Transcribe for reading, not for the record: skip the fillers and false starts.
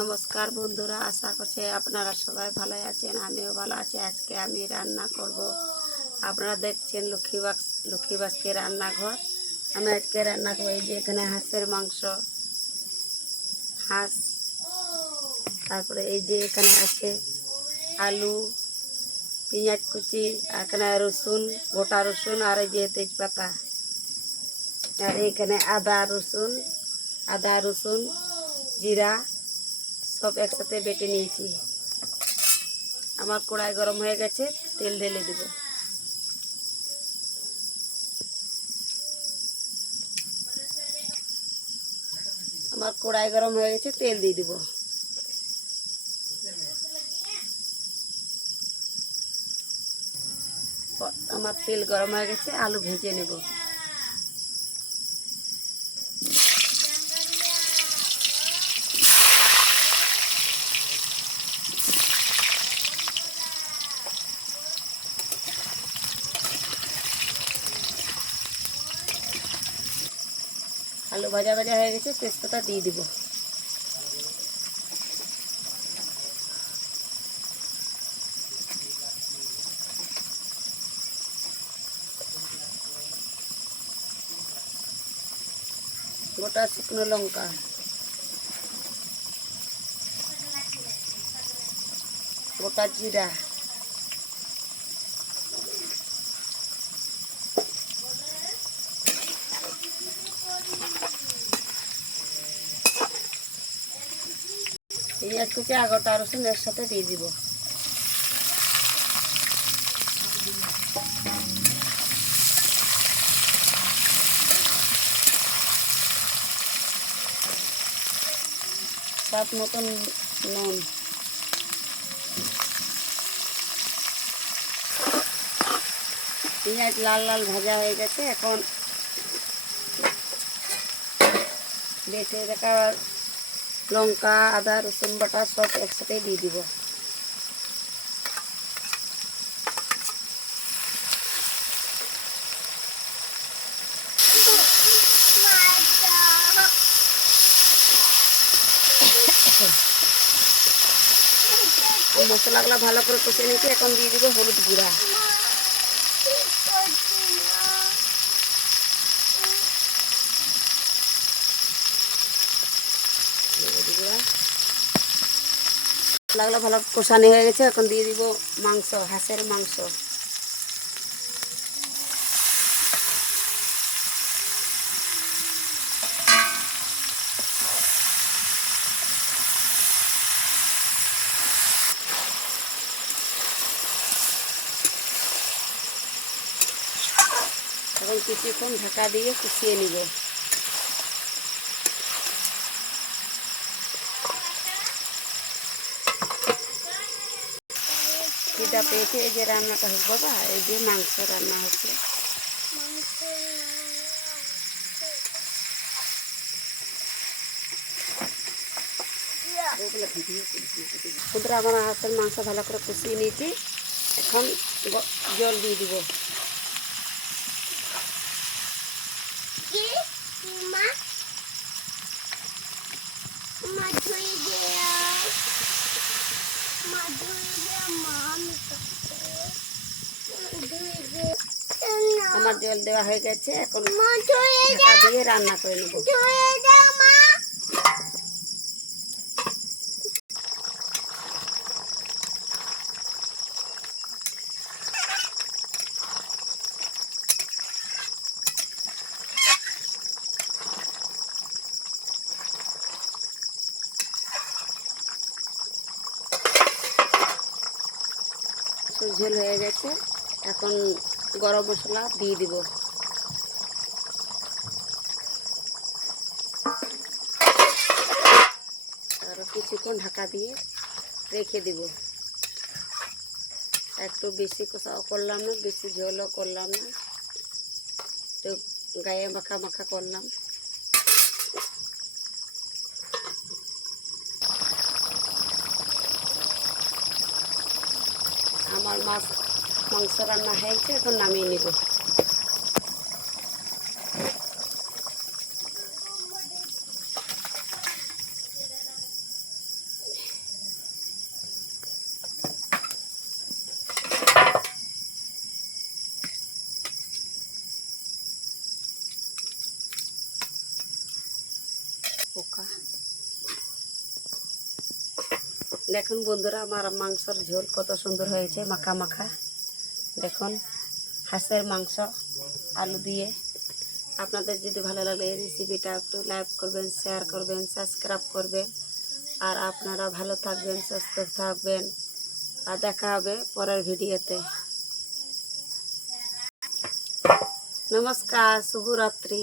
নমস্কার বন্ধুরা, আশা করছি আপনারা সবাই ভালো আছেন। আমিও ভালো আছি। আজকে আমি রান্না করব। আপনারা দেখছেন লক্ষ্মীবাসকে রান্নাঘর। আমি আজকে রান্না করব এই যে এখানে হাঁসের মাংস, হাঁস, তারপরে এই যে এখানে আছে আলু, পেঁয়াজ কুচি, এখানে রসুন, গোটা রসুন, আর এই যে তেজপাতা, আর এখানে আদা রসুন জিরা সব একসাথে বেটে নিয়েছি। আমার কড়াই গরম হয়ে গেছে, তেল ঢেলে দেব। আমার কড়াই গরম হয়ে গেছে, তেল দিয়ে দেব। আমার তেল গরম হয়ে গেছে, আলু ভেজে নেব। আলু ভাজা ভাজা হয়ে গেছে, তেজপাতা দিয়ে দিব। গোটা শুকনো লঙ্কা, গোটা জিরা, পেঁয়াজ কুচি আর গোটা রসুন একসাথে দিয়ে দিব। স্বাদ মতন নুন, পেঁয়াজ লাল লাল ভাজা হয়ে গেছে। এখন বেটে রাখা লঙ্কা, আদা রসুন বাটা সব একসাথে দিয়ে দিব। মশলাগুলো ভালো করে কষে নিয়েছি। এখন দিয়ে দিব হলুদ গুঁড়া, মশলাগুলো ভালো কষানো হয়ে গেছে। এখন দিয়ে দিব মাংস, হাঁসের মাংস। এখন কিছুক্ষণ ঢাকা দিয়ে কষিয়ে নিব। খিদা পেয়েছে, এই যে রান্নাটা হোক বাবা, এই যে মাংস রান্না হচ্ছে। বন্ধুরা, আমার হাঁসের মাংস ভালো করে কষিয়ে নিয়েছি। এখন জল দিয়ে দিব। আমার জল দেওয়া হয়ে গেছে। এখন ঢাকা দিয়ে রান্না করে নেব। ঝোল হয়ে গেছে। এখন গরম মশলা দিয়ে দিব। আরও কিছুক্ষণ ঢাকা দিয়ে রেখে দিব। একটু বেশি কষাও করলাম না, বেশি ঝোলও করলাম না, একটু গায়ে মাখা মাখা করলাম। আমার মাংস রান্না হয়েছে, এখন নামিয়ে নেব। পোকা। দেখুন বন্ধুরা, আমার মাংসর ঝোল কত সুন্দর হয়েছে, মাখা মাখা। দেখুন হাঁসের মাংস আলু দিয়ে। আপনাদের যদি ভালো লাগে এই রেসিপিটা একটু লাইক করবেন, শেয়ার করবেন, সাবস্ক্রাইব করবেন। আর আপনারা ভালো থাকবেন, সুস্থ থাকবেন। আর দেখা হবে পরের ভিডিওতে। নমস্কার, শুভরাত্রি।